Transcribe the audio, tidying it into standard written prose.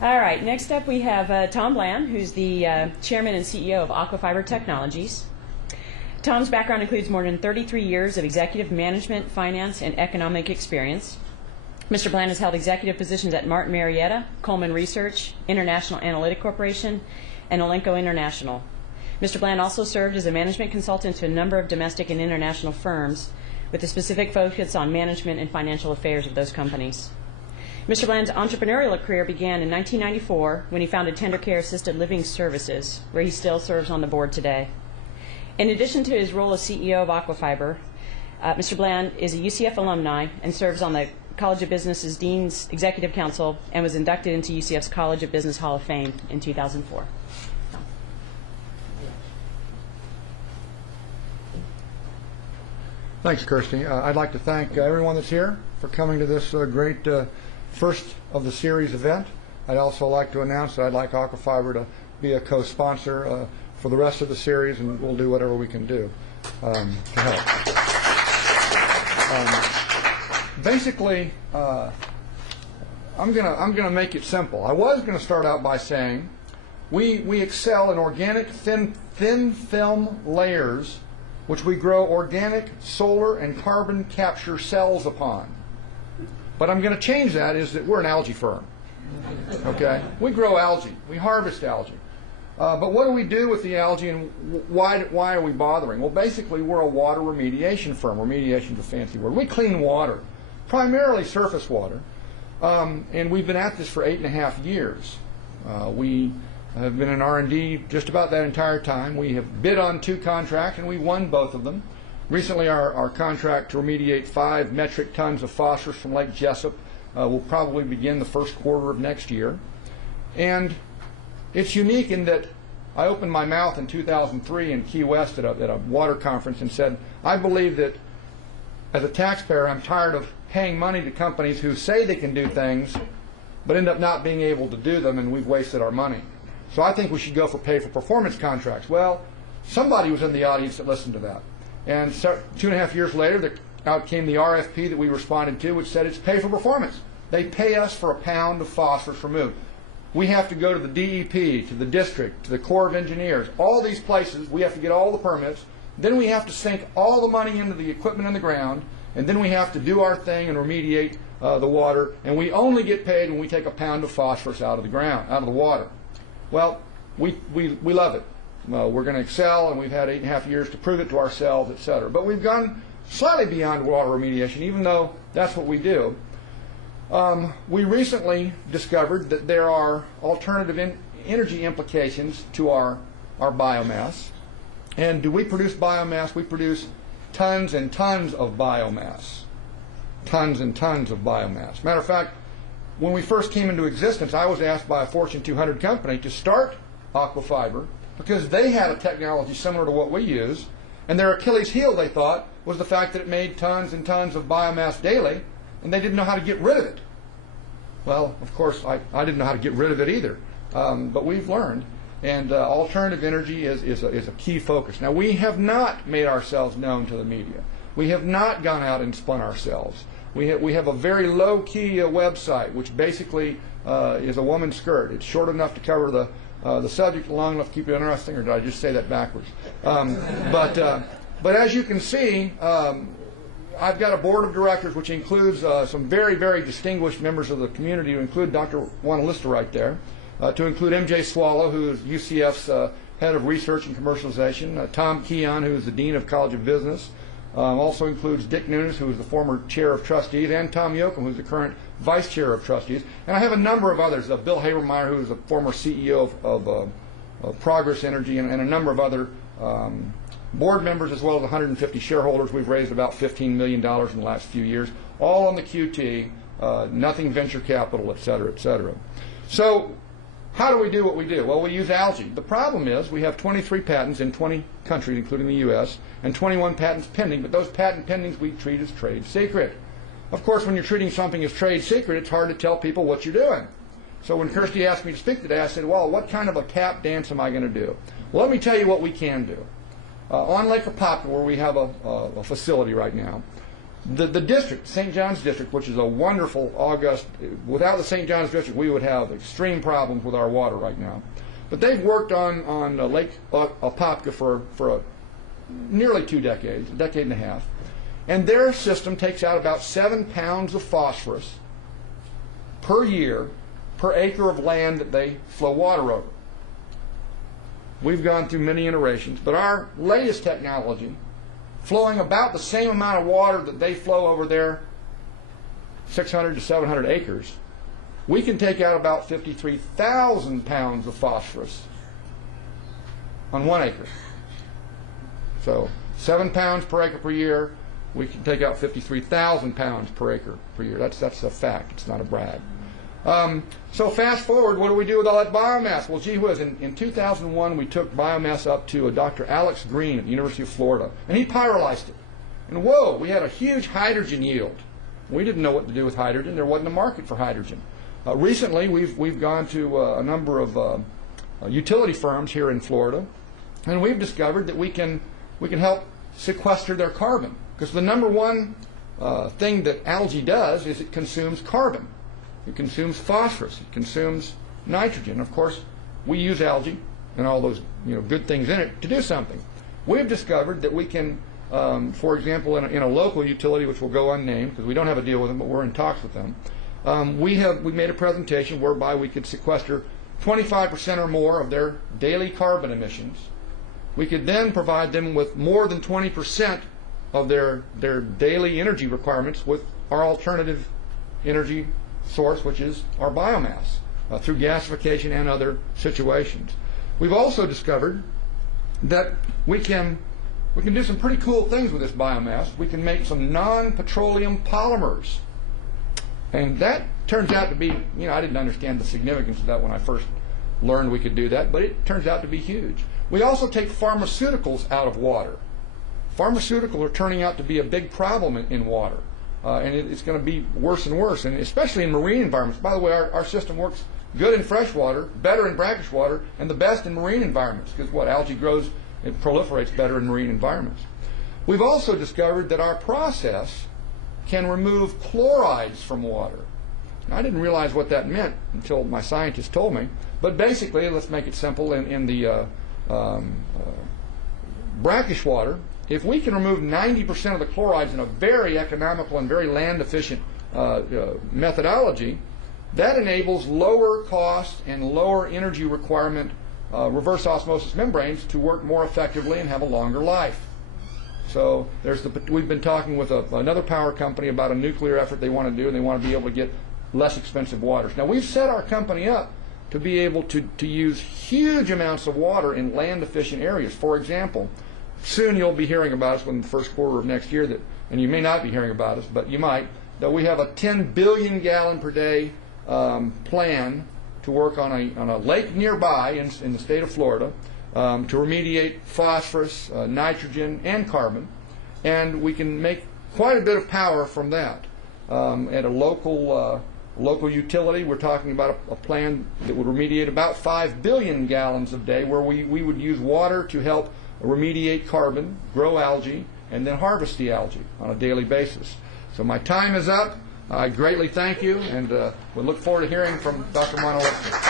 All right, next up we have Tom Bland, who's the Chairman and CEO of Aquafiber Technologies. Tom's background includes more than 33 years of executive management, finance, and economic experience. Mr. Bland has held executive positions at Martin Marietta, Coleman Research, International Analytic Corporation, and Elenco International. Mr. Bland also served as a management consultant to a number of domestic and international firms with a specific focus on management and financial affairs of those companies. Mr. Bland's entrepreneurial career began in 1994 when he founded TenderCare Assisted Living Services, where he still serves on the board today. In addition to his role as CEO of Aquafiber, Mr. Bland is a UCF alumni and serves on the College of Business's Dean's Executive Council and was inducted into UCF's College of Business Hall of Fame in 2004. Thanks, Kirsty. I'd like to thank everyone that's here for coming to this great first of the series event. I'd also like to announce that I'd like Aquafiber to be a co-sponsor for the rest of the series, and we'll do whatever we can do to help. Basically, I'm gonna make it simple. I was gonna start out by saying we excel in organic thin film layers, which we grow organic solar and carbon capture cells upon. But I'm going to change that. Is that we're an algae firm. Okay, we grow algae, we harvest algae. But what do we do with the algae, and why are we bothering? Well, basically, we're a water remediation firm. Remediation's a fancy word. We clean water, primarily surface water, and we've been at this for 8.5 years. We have been in R&D just about that entire time. We have bid on 2 contracts, and we won both of them. Recently, our contract to remediate 5 metric tons of phosphorus from Lake Jesup will probably begin the first quarter of next year. And it's unique in that I opened my mouth in 2003 in Key West at a water conference and said, I believe that as a taxpayer, I'm tired of paying money to companies who say they can do things but end up not being able to do them, and we've wasted our money. So I think we should go for pay-for-performance contracts. Well, somebody was in the audience that listened to that. And so 2.5 years later, out came the RFP that we responded to, which said it's pay-for-performance. They pay us for a pound of phosphorus removed. We have to go to the DEP, to the district, to the Corps of Engineers, all these places. We have to get all the permits. Then we have to sink all the money into the equipment in the ground, and then we have to do our thing and remediate the water. And we only get paid when we take a pound of phosphorus out of the ground, out of the water. Well, we love it. We're going to excel, and we've had 8.5 years to prove it to ourselves, et cetera. But we've gone slightly beyond water remediation, even though that's what we do. We recently discovered that there are alternative energy implications to our biomass. And do we produce biomass? We produce tons and tons of biomass. Tons and tons of biomass. Matter of fact, when we first came into existence, I was asked by a Fortune 200 company to start Aquafiber because they had a technology similar to what we use, and their Achilles heel, they thought, was the fact that it made tons and tons of biomass daily, and they didn't know how to get rid of it. Well, of course, I didn't know how to get rid of it either, but we've learned, and alternative energy is a key focus. Now, we have not made ourselves known to the media. We have not gone out and spun ourselves. We have a very low-key website, which basically is a woman's skirt. It's short enough to cover the subject, long enough to keep it interesting, or did I just say that backwards? But as you can see, I've got a board of directors which includes some very, very distinguished members of the community, to include Dr. Juana Lister right there, to include M.J. Swallow, who is UCF's head of research and commercialization, Tom Keon, who is the dean of College of Business, also includes Dick Nunes, who is the former chair of trustees, and Tom Yoakum, who is the current vice chair of trustees. And I have a number of others, Bill Habermeyer, who is the former CEO of Progress Energy, and a number of other board members, as well as 150 shareholders. We've raised about $15 million in the last few years, all on the QT, nothing venture capital, et cetera, et cetera. So how do we do what we do? Well, we use algae. The problem is we have 23 patents in 20 countries, including the U.S., and 21 patents pending, but those patent pendings we treat as trade secret. Of course, when you're treating something as trade secret, it's hard to tell people what you're doing. So when Kirsty asked me to speak today, I said, well, what kind of a tap dance am I going to do? Well, let me tell you what we can do. On Lake Apopka, where we have a facility right now, The district, St. John's District, which is a wonderful, august, without the St. John's District, we would have extreme problems with our water right now. But they've worked on Lake Apopka for nearly 2 decades, a decade and a half. And their system takes out about 7 pounds of phosphorus per year per acre of land that they flow water over. We've gone through many iterations, but our latest technology, flowing about the same amount of water that they flow over their 600 to 700 acres, we can take out about 53,000 pounds of phosphorus on 1 acre. So 7 pounds per acre per year, we can take out 53,000 pounds per acre per year. That's a fact. It's not a brag. So fast forward, what do we do with all that biomass? Well, gee whiz, in 2001 we took biomass up to Dr. Alex Green at the University of Florida, and he pyrolyzed it. And whoa, we had a huge hydrogen yield. We didn't know what to do with hydrogen. There wasn't a market for hydrogen. Recently, we've gone to a number of utility firms here in Florida, and we've discovered that we can help sequester their carbon. Because the number one thing that algae does is it consumes carbon. It consumes phosphorus. It consumes nitrogen. Of course, we use algae and all those good things in it to do something. We've discovered that we can, for example, in a local utility, which will go unnamed because we don't have a deal with them, but we're in talks with them. We made a presentation whereby we could sequester 25% or more of their daily carbon emissions. We could then provide them with more than 20% of their daily energy requirements with our alternative energy source, which is our biomass, through gasification and other situations. We've also discovered that we can do some pretty cool things with this biomass. We can make some non-petroleum polymers. And that turns out to be, I didn't understand the significance of that when I first learned we could do that, but it turns out to be huge. We also take pharmaceuticals out of water. Pharmaceuticals are turning out to be a big problem in water. And it's going to be worse and worse, and especially in marine environments. By the way, our system works good in freshwater, better in brackish water, and the best in marine environments, because algae grows, it proliferates better in marine environments. We've also discovered that our process can remove chlorides from water. Now, I didn't realize what that meant until my scientist told me, but basically, let's make it simple, in the brackish water, if we can remove 90% of the chlorides in a very economical and very land-efficient methodology, that enables lower cost and lower energy requirement reverse osmosis membranes to work more effectively and have a longer life. So we've been talking with another power company about a nuclear effort they want to do, and they want to be able to get less expensive waters. Now, we've set our company up to be able to use huge amounts of water in land-efficient areas. For example, soon you'll be hearing about us in the first quarter of next year, and you may not be hearing about us, but you might, that we have a 10 billion gallon per day plan to work on a lake nearby in the state of Florida to remediate phosphorus, nitrogen, and carbon. And we can make quite a bit of power from that. At a local utility, we're talking about a plan that would remediate about 5 billion gallons a day, where we would use water to help remediate carbon, grow algae, and then harvest the algae on a daily basis. So my time is up. I greatly thank you, and we look forward to hearing from Dr. Monolithic.